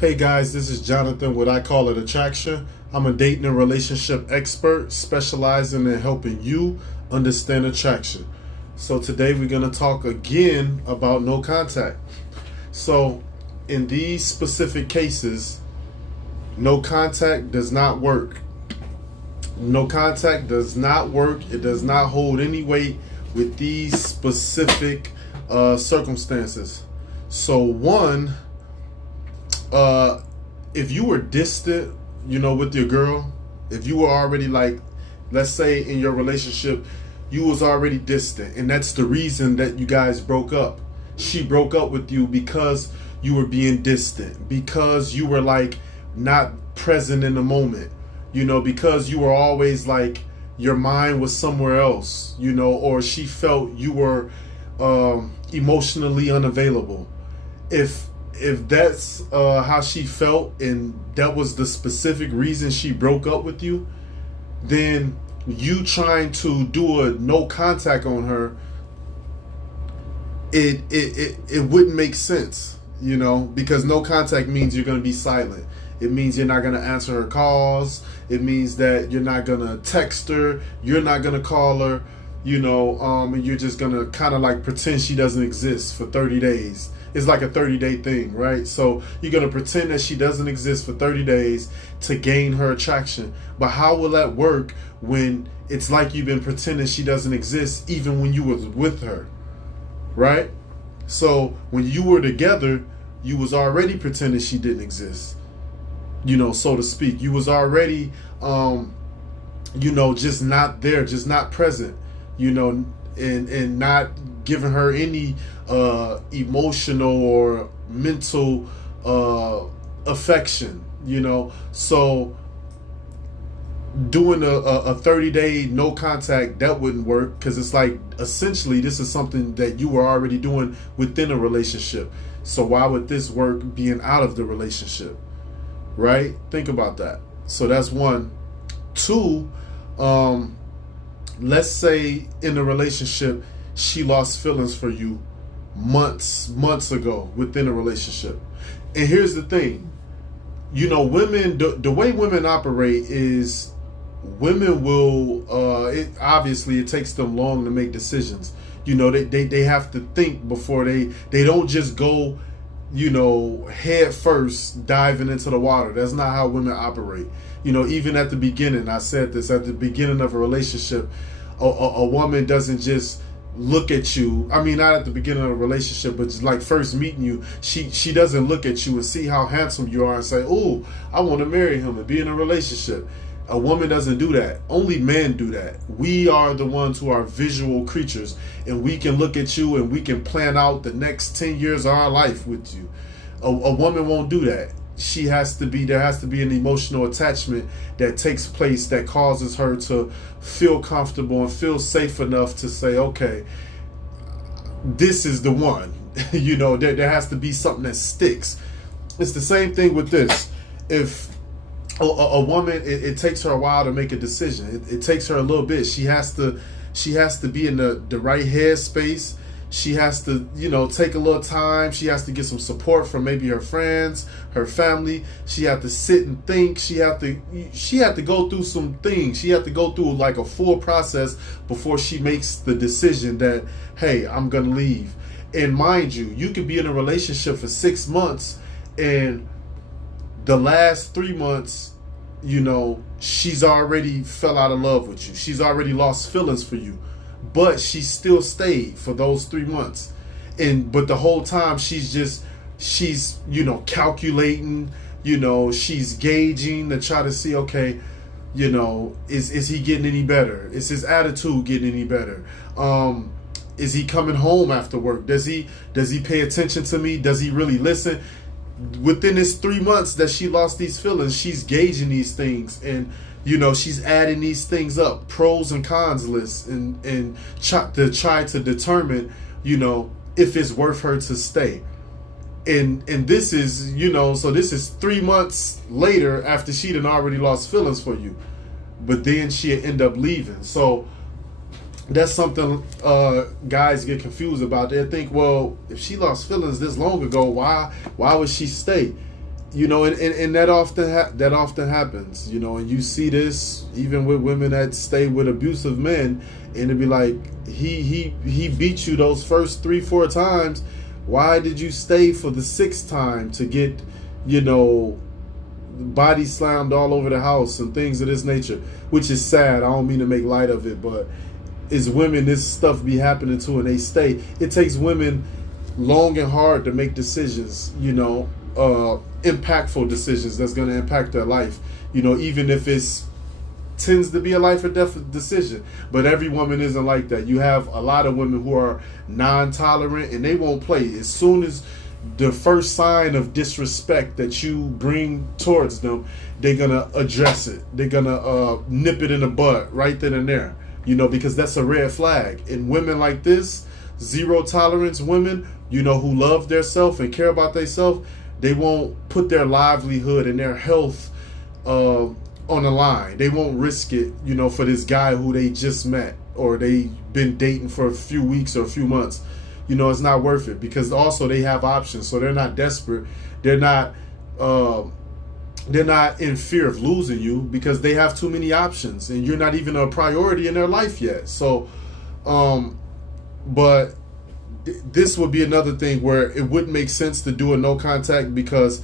Hey guys, this is Jonathan, what I call it attraction. I'm a dating and relationship expert specializing in helping you understand attraction. So today we're going to talk again about no contact. So in these specific cases, no contact does not work. No contact does not work. It does not hold any weight with these specific circumstances. So one, if you were distant, with your girl, if you were already like, let's say in your relationship, you was already distant, and that's the reason that you guys broke up. She broke up with you because you were being distant, because you were like not present in the moment, because you were always like your mind was somewhere else, or she felt you were emotionally unavailable. If that's how she felt and that was the specific reason she broke up with you, then you trying to do a no contact on her, it wouldn't make sense, because no contact means you're going to be silent. It means you're not going to answer her calls. It means that you're not going to text her. You're not going to call her, and you're just going to kind of like pretend she doesn't exist for 30 days. It's like a 30-day thing, right? So you're going to pretend that she doesn't exist for 30 days to gain her attraction. But how will that work when it's like you've been pretending she doesn't exist even when you was with her, right? So when you were together, you was already pretending she didn't exist, so to speak. You was already, just not there, just not present, and not giving her any emotional or mental affection, so doing a 30-day no contact, that wouldn't work, because it's like essentially this is something that you were already doing within a relationship. So why would this work being out of the relationship, right? Think about that. So that's one. Two, let's say in a relationship she lost feelings for you months ago within a relationship. And here's the thing, women, the way women operate is women will, it takes them long to make decisions. They have to think before they don't just go, head first diving into the water. That's not how women operate. Even at the beginning, I said this, at the beginning of a relationship, a woman doesn't just look at you. I mean, not at the beginning of a relationship, but just like first meeting you, she doesn't look at you and see how handsome you are and say, "Oh, I want to marry him and be in a relationship." A woman doesn't do that. Only men do that. We are the ones who are visual creatures, and we can look at you and we can plan out the next 10 years of our life with you. A woman won't do that. There has to be an emotional attachment that takes place that causes her to feel comfortable and feel safe enough to say, okay, this is the one. There has to be something that sticks. It's the same thing with this. If a woman, it takes her a while to make a decision. It takes her a little bit. She has to be in the right headspace. She has to, take a little time. She has to get some support from maybe her friends, her family. She had to sit and think. She had to go through some things. She had to go through like a full process before she makes the decision that, hey, I'm gonna leave. And mind you, you could be in a relationship for 6 months, and the last 3 months, she's already fell out of love with you. She's already lost feelings for you. But she still stayed for those 3 months. But the whole time she's calculating, she's gauging to try to see, okay, is he getting any better? Is his attitude getting any better? Is he coming home after work? Does he pay attention to me? Does he really listen? Within this 3 months that she lost these feelings, she's gauging these things, and she's adding these things up, pros and cons lists, and try to determine, if it's worth her to stay. And this is, so this is 3 months later after she'd already lost feelings for you, but then she'd end up leaving. So that's something guys get confused about. They think, well, if she lost feelings this long ago, why would she stay? You know, and that often happens, you know, and you see this even with women that stay with abusive men, and it'd be like, he beat you those first 3-4 times. Why did you stay for the sixth time to get, you know, body slammed all over the house and things of this nature? Which is sad. I don't mean to make light of it, but it's women this stuff be happening to, and they stay. It takes women long and hard to make decisions, you know, impactful decisions that's going to impact their life, you know, even if it's tends to be a life or death decision. But every woman isn't like that. You have a lot of women who are non-tolerant, and they won't play. As soon as the first sign of disrespect that you bring towards them, they're gonna address it. They're gonna nip it in the bud right then and there, you know, because that's a red flag. And women like this, zero tolerance women, you know, who love their self and care about themselves, they won't put their livelihood and their health on the line. They won't risk it, you know, for this guy who they just met or they been dating for a few weeks or a few months. You know, it's not worth it, because also they have options, so they're not desperate. They're not in fear of losing you, because they have too many options, and you're not even a priority in their life yet. So, but this would be another thing where it wouldn't make sense to do a no contact, because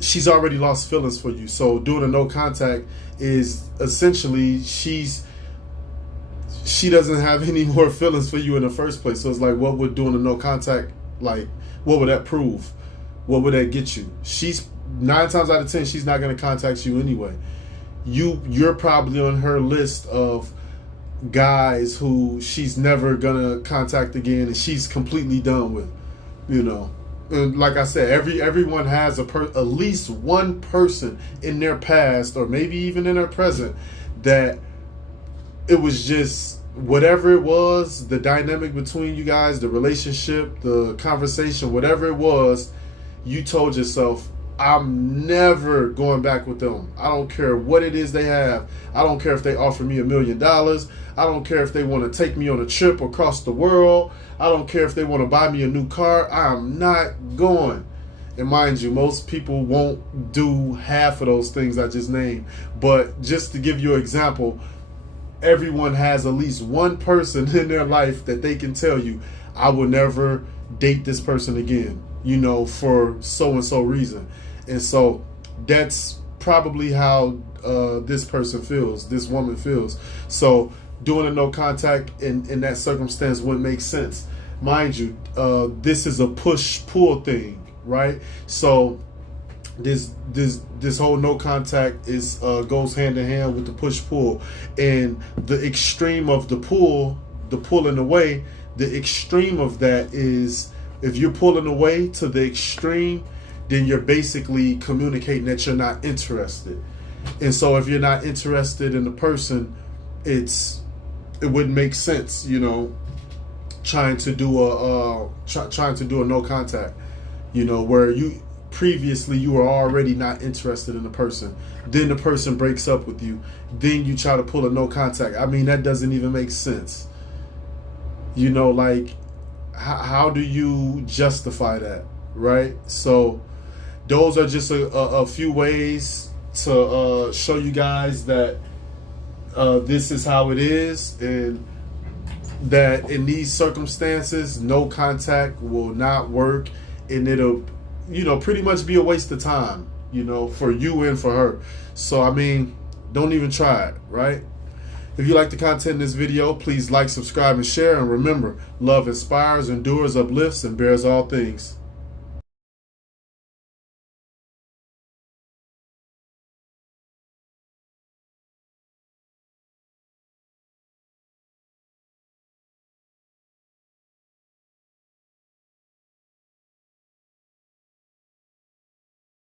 she's already lost feelings for you. So doing a no contact is essentially she doesn't have any more feelings for you in the first place. So it's like, what would doing a no contact, like, what would that prove? What would that get you? She's 9 times out of 10, she's not going to contact you anyway. You're probably on her list of guys who she's never gonna contact again, and she's completely done with, you know. And like I said, everyone has at least one person in their past, or maybe even in their present, that it was just whatever it was, the dynamic between you guys, the relationship, the conversation, whatever it was, you told yourself, I'm never going back with them. I don't care what it is they have. I don't care if they offer me $1 million. I don't care if they want to take me on a trip across the world. I don't care if they want to buy me a new car. I'm not going. And mind you, most people won't do half of those things I just named. But just to give you an example, everyone has at least one person in their life that they can tell you, I will never date this person again, you know, for so and so reason. And so that's probably how this person feels, this woman feels. So doing a no contact in that circumstance wouldn't make sense. Mind you, this is a push-pull thing, right? So this whole no contact is goes hand in hand with the push-pull. And the extreme of the pulling away, the extreme of that is, if you're pulling away to the extreme, then you're basically communicating that you're not interested. And so if you're not interested in the person, it wouldn't make sense, you know, trying to do a no contact, you know, where you previously you were already not interested in the person, then the person breaks up with you, then you try to pull a no contact. I mean, that doesn't even make sense. You know, like, how do you justify that, right? So those are just a few ways to show you guys that this is how it is, and that in these circumstances, no contact will not work, and it'll, you know, pretty much be a waste of time, you know, for you and for her. So, I mean, don't even try it, right? If you like the content in this video, please like, subscribe, and share. And remember, love inspires, endures, uplifts, and bears all things.